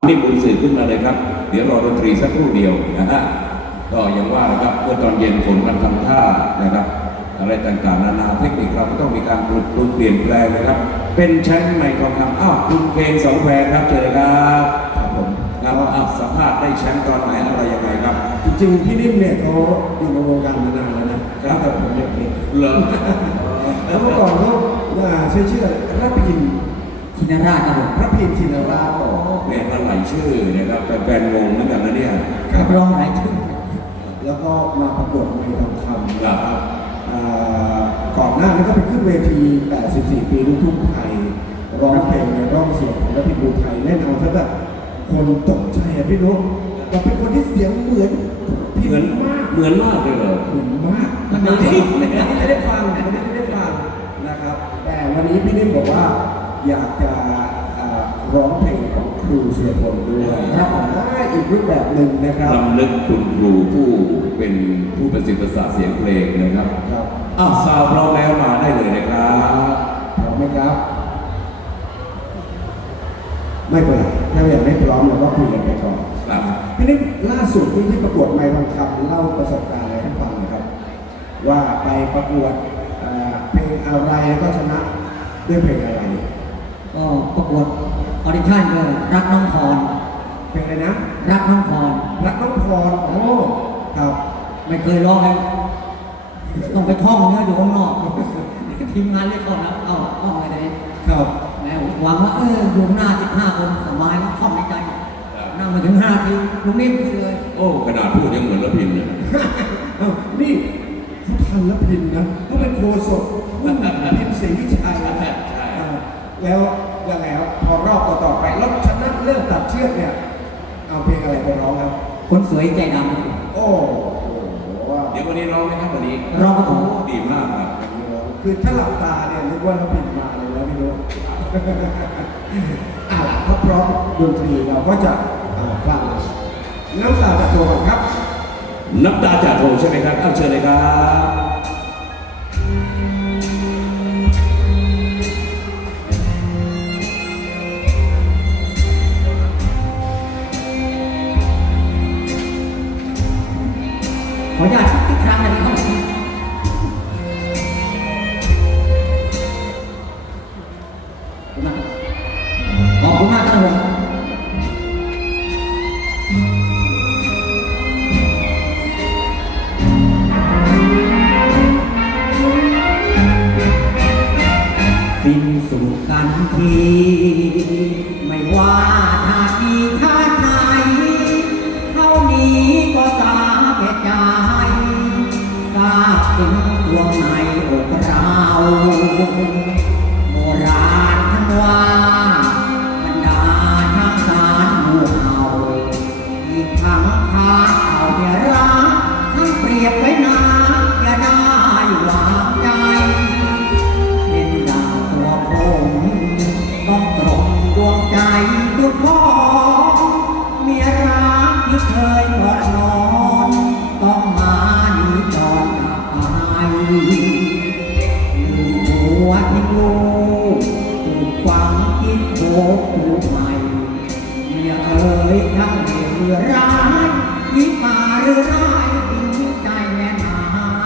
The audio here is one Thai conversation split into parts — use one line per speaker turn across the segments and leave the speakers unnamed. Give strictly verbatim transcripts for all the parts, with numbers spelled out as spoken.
นี่บุญสื่อขึ้นมาเลยครับเดี๋ยวรอดนตรีสักครู่เดียวนะฮะก็ยังว่านะครับเมื่อตอนเย็นฝนมันทำท่านะครับอะไรต่างๆนานาเทคนิคเราก็ต้องมีการปรับปรุงเปลี่ยนแปลงนะครับเป็นแชมป์ใหม่ทองคำอ้าวคุณเคนสองแควครับเจอครับ
ครับผม
ครับอ้าวสัมภาษณ์ได้แชมป์ตอนไหนอะไรยังไงครับ
จริงๆพี่นิ่มเนี่ยเขาอยู่ในวงการมานานแล้วนะครับแต่ผมเด็กๆ
เหรอ
แล้วเมื่อก่อนเขาว่าใช้ชื่อพระพิน
ชินราชครับผม
พระพินชินราชก็
แม่ก็หลายชื่อนะครับแฟนๆงงเหมือนกันนะเนี่ย
ครับร้องหลายชื่อ
แล้วก็มาประกวดมวยทองคำ
ครับ
ก่อนหน้านี้ก็ไปขึ้นเวทีแปดสิบสี่ปีลูกทุ่งไทยร้องเพลงในร้องเสียงของพระพินบุญไทยเล่นเอาซะแบบคนตกใจอ่ะพี่นุ๊กเราเป็นคนที่เสียงเหมือน
เหมือนมากเหมือนมากเลยเหรอ
เหมือนมากมันไม่ได้ไม่ได้ฟังไม่ได้ไม่ได้ฟังนะครับแต่วันนี้พี่นิ่มบอกว่าอยากจะร้องเพลงของครูเสียพลด้วยครับผมได้อีกรูปแบบหนึ่งนะครับ
ลำลึกคุณครูผู้เป็นผู้ประสิทธิ์ประสาทเสียงเพลงนะครับ
ครับ
อ้าวสาวพร้อมแล้วมาได้เลยนะครับ
พร้อมไหมครับไม่เป็นไรถ้าอย่างไม่พร้อมเราก็คุยกันไปก่อน
ครับ
พี่นิ่มล่าสุดที่ที่ประกวดไมค์ทองคำเล่าประสบการณ์อะไรให้ฟังหน่อยครับว่าไปประกวดเพลงอะไรก็ชนะด้วยเพลงอะไร
ก็ประกวดออดิชั่นก็รักน้องพร
เพลงอะไรนะ
รักน้องพร
รักน้องพรโอ้ครับ
ไม่เคยร้องเลยต้องไปท่องเนื้ออยู่ข้างนอกทีมงานเรียกเขาแล้วเอาท่องอะไรได้
ครับ
แล้วหวังว่าเออดวงหน้าสิบห้าคนสบายแล้วท่องในใจนั่งมาถึงห้าทีลุงนิ่มเลย
โอ้ขนาดพูดยังเหมือนละพินเลย
นี่เขาทันละพินนะเขาเป็นโคศกพินศรีวิชัยแล้วยังไงครับพอรอบต่อไปแล้วชนะเรื่องตัดเชือกเนี่ยเอาเพลงอะไรไปร้องครับ
คนสวยใจดำ
โอ้
เดี๋ยววันนี้ร้องไหมครับวันนี้
ร้องก็ถูก
ดีมากครับ
คือถ้าหลับตาเนี่ยนึกว่าเราผิดมาเลยนะพี่นุ๊กอ่ะถ้าพร้อมดนตรีเราก็จะฟังน้ำตาจะโทรครับ
น้ำตาจะโทรใช่ไหมครับเอาเชิญเลยครับ
ขออนุญาตอีกครั้งหนึ่งครับขอบคุณมากครับผมสิ้นสุดกันทีไม่ว่าท่าทีท่าไหนเท่านี้ก็ตาแก่ใจทราบถึงดวงในอกเราโบราณท่านว่าบรรดาทางสารหมู่เฮาอีกทั้งพาเขาเนี่ยรักทั้งเปรียบไว้นาอย่าได้วางใจเป็นดาวตัวผมต้องตรงดวงใจทุกข้อเมียรักที่เคยกอดนอนต้องมาหนีจรจากไปหัวที่งูถูกฝังคิดโคกถูกใหม่เมียเอ๋ยทั้งเดือดร้ายยิ่งมาหรือร้ายถึงใจแม่นา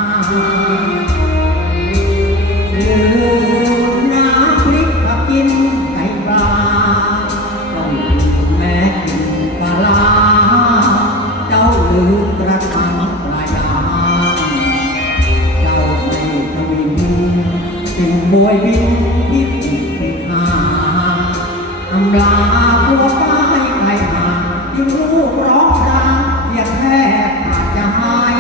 ลืมน้ำพริกกับกินไก่ปลาต้องแม่กินปลาร้าเจ้าลืมกระทันปลายาเจ้าไม่ทวินจึงบวยบินคิดไปหาอำลาพัวป้ายไกลห่างยิ่งลูกร้องดังเพียงแค่ขาดใจ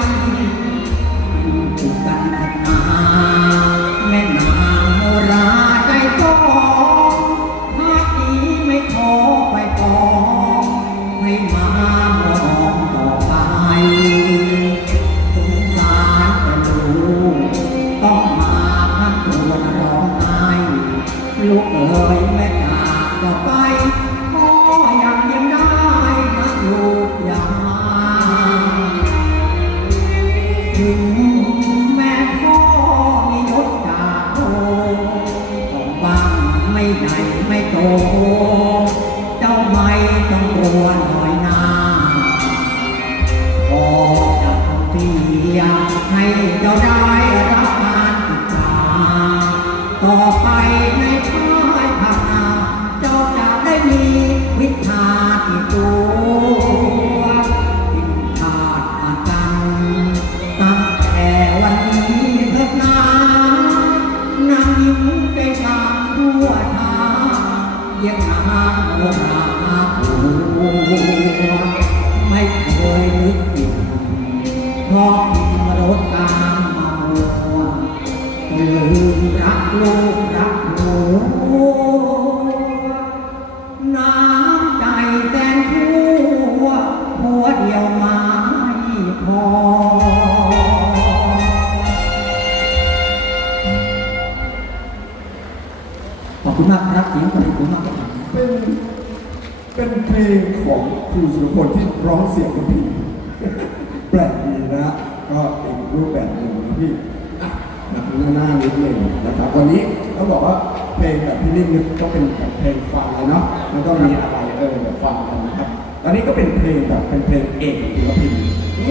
ถูกกันขนาแม่นางโมราใจฟองภาคนี้ไม่ขอไปกองให้มามองต่อไปสงสารแต่ลูกต้องมาพักรวนร้องไห้ลูกเอ๋ยแม่จากก็ไปพ่อยังยังได้มาลูกยาถึงแม่พ่อมียศจากโตต้องบังไม่ใหญ่ไม่โตเจ้าไม่ต้องโกตัวหน่อยนาขอจับเตียงให้เจ้าได้รับการศึกษาต่อไปในภายภาคหน้าเจ้าจะได้มีวิชาติดตัวทิ้งขาดอาการตั้งแต่วันนี้เถิดนานางยิ้มไปตามทั่วทางเยี่ยมนางโบราณอาผัวไม่เคยนึกผิดเพราะกินรถกามมามัวจนลืมรักลูกรักหนูน้ำใจแสนทั่วหัวเดียวไม่พอ ขอบคุณมากครับเสียงขอบคุณมากครับ
เป็นเป็นเพลงของครูสุรพลที่ร้องเสียงกับพี่ แปลกดีนะก็อีกรูปแบบหนึ่งนะพี่อ่ะมาหน้าหน้านิดหนึ่งนะครับวันนี้ต้องบอกว่าเพลงแบบพี่นิ่มเนี่ยก็เป็นแบบเพลงฟังเลยเนาะมันก็มีอะไรเออแบบฟังกันนะครับตอนนี้ก็เป็นเพลงแบบเป็นเพลงเอกของศิลปิน